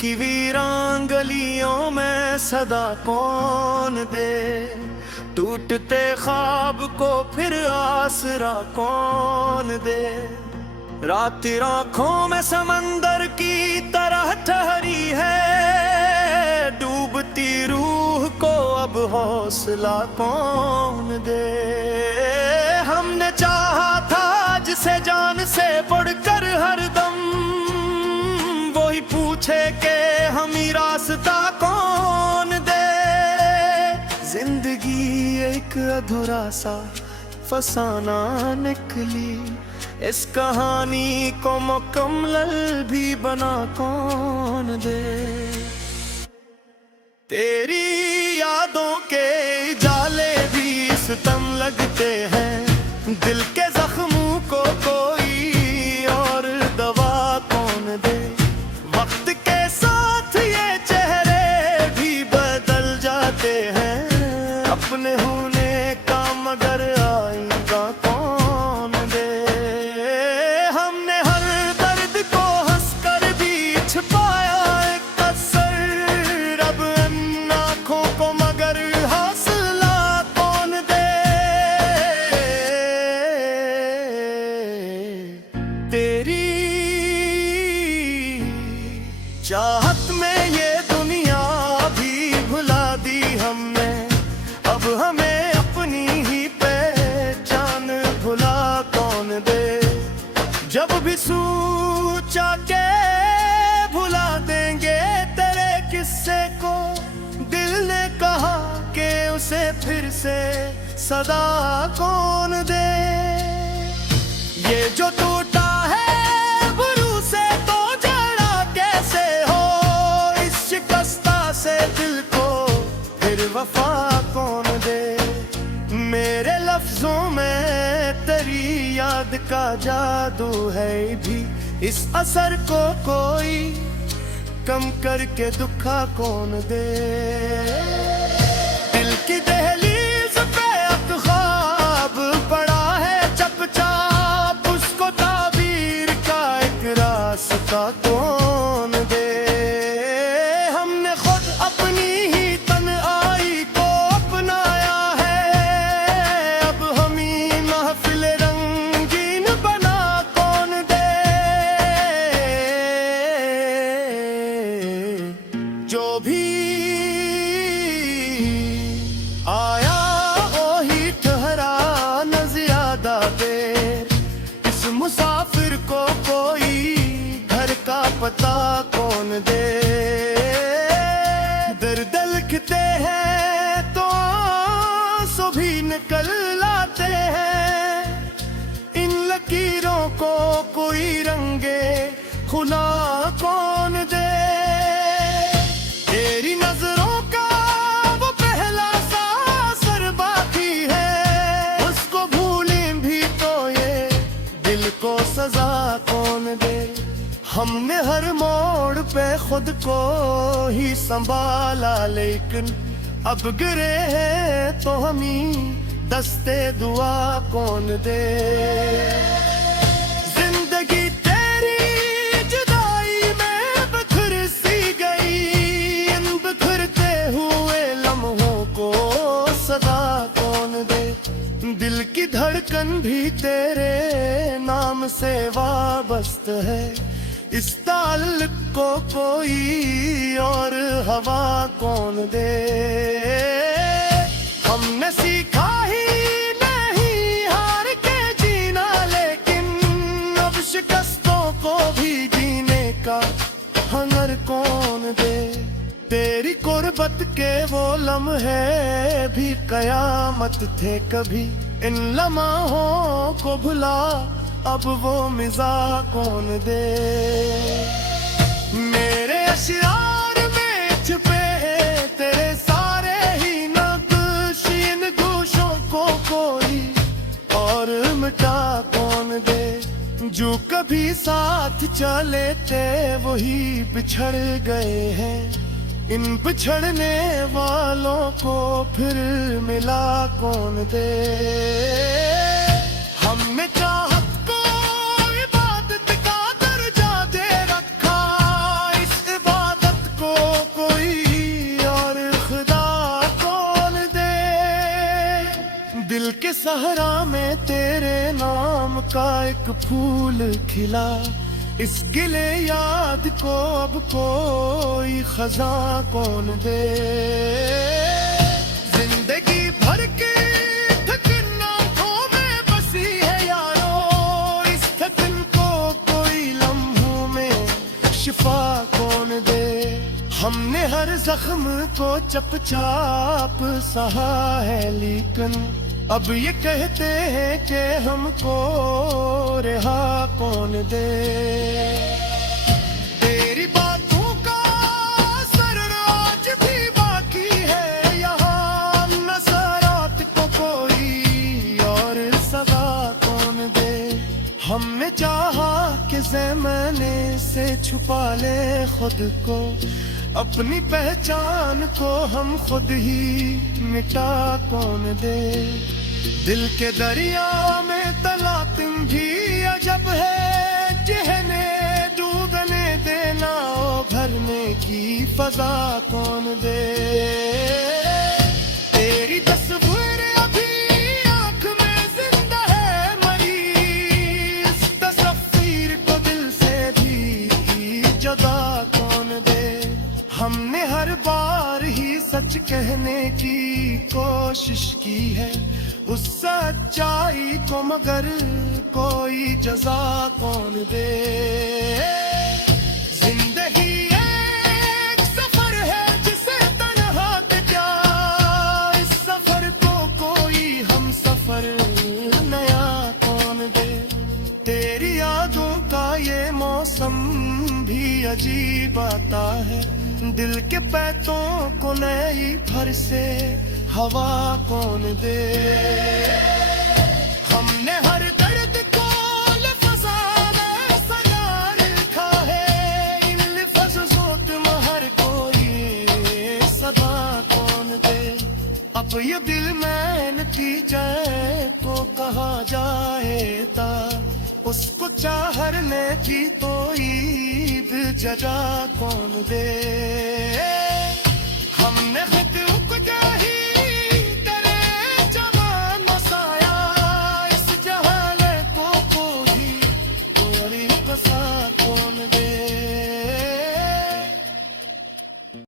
की वीरान गलियों में सदा कौन दे, टूटते ख्वाब को फिर आसरा कौन दे। रात आंखों में समंदर की तरह ठहरी है, डूबती रूह को अब हौसला कौन दे। हमने चाहा था जिसे जान से बढ़कर हरदम, वही पूछे के हमी रास्ता कौन दे। जिंदगी एक अधूरा सा फसाना निकली, इस कहानी को मुकम्मल भी बना कौन दे। तेरी यादों के जाले भी सितम लगते हैं, दिल के जख्मों को कोई और दवा कौन दे। वक्त के साथ ये चेहरे भी बदल जाते हैं, अपने होने का मगर आएगा कौन दे। हमने हर दर्द को हंसकर भी छिपाया एक असर, अब इन आँखों को मगर हौसला कौन दे। तेरी चाहत में ये दुनिया भी भुला दी हमने, अब हमें अपनी ही पहचान भुला कौन दे। जब भी सोचा के भुला देंगे तेरे किस्से को, दिल ने कहा कि उसे फिर से सदा कौन दे। ये जो टूटा है गुरु से तो जड़ा कैसे हो, इस शिकस्ता से दिल को फिर वफा कौन दे। मेरे लफ्जों में तेरी याद का जादू है भी, इस असर को कोई कम करके दुखा कौन दे। दिल की दहलीज पे अब ख्वाब पड़ा है चपचाप, उसको ताबीर का एक रास्ता कौन दे। हमने खुद अपनी ही तन्हाई को अपनाया है, अब हमी महफिल रंगीन बना कौन दे। जो भी आया वही ठहरा न ज्यादा देर, इस मुसाफिर को कोई घर का पता कौन दे। दर्द लिखते हैं तो आंसू भी निकल लाते हैं, इन लकीरों को कोई रंगे खुला कौन दे। तेरी नजरों का वो पहला सा असर बाकी है, उसको भूलें भी तो ये दिल को सजा कौन दे। हमने हर मोड़ पे खुद को ही संभाला, लेकिन अब गिरे हैं तो हमी दस्ते दुआ कौन दे। जिंदगी तेरी जुदाई में बिखर सी गई, इन बिखरते हुए लम्हों को सदा कौन दे। दिल की धड़कन भी तेरे नाम से वाबस्ता है, इस ताल्लुक को कोई और हवा कौन दे। हमने सीखा ही नहीं हार के जीना, लेकिन अब शिकस्तों को भी जीने का हुनर कौन दे। तेरी कुर्बत के वो लम्हे भी कयामत थे कभी, इन लम्हों को भुला अब वो मिज़ा कौन दे। मेरे अशरार में छुपे तेरे सारे ही नक्श, इन गोशों को कोई और मिटा कौन दे। जो कभी साथ चले थे वही बिछड़ गए हैं, इन बिछड़ने वालों को फिर मिला कौन दे। हमने चाहत को इबादत का दर्जा दे रखा, इस इबादत सहरा में तेरे नाम का एक फूल खिला, इस गिले याद को अब कोई खजा कौन दे। जिंदगी भर के थकन आंखों में बसी है यारो, इस थकन को कोई लम्हों में शिफा कौन दे। हमने हर जख्म को चपचाप सहा है, लेकिन अब ये कहते हैं कि हमको रिहा कौन दे। तेरी बातों का असर आज भी बाकी है यहाँ, नज़रात को कोई और सदा कौन दे। हमने चाहा कि ज़माने से छुपा ले खुद को, अपनी पहचान को हम खुद ही मिटा कौन दे। दिल के दरिया में तलातिम भी अजब है, जिहने डूबने देना ओ भरने की फजा कौन दे। तेरी तस्वीर अभी आंख में जिंदा है मरी, इस तस्वीर को दिल से भी जदा कौन दे। हमने हर बार ही सच कहने की कोशिश की है, उस सच्चाई को मगर कोई जजा कौन दे। जिंदगी एक सफर है जिसे तन्हा के क्या, इस सफर को कोई हम सफर नया कौन दे। तेरी यादों का ये मौसम भी अजीब आता है, दिल के पैतों को नई भर से हवा कौन दे। हमने हर दर्द को लफ्ज़ा में सजा रखा है, इन लफ्ज़ों में हर कोई सदा कौन दे। अब ये दिल में नतीजे को कहा जाएगा, उसको चाहने की तो ईद जजा कौन दे।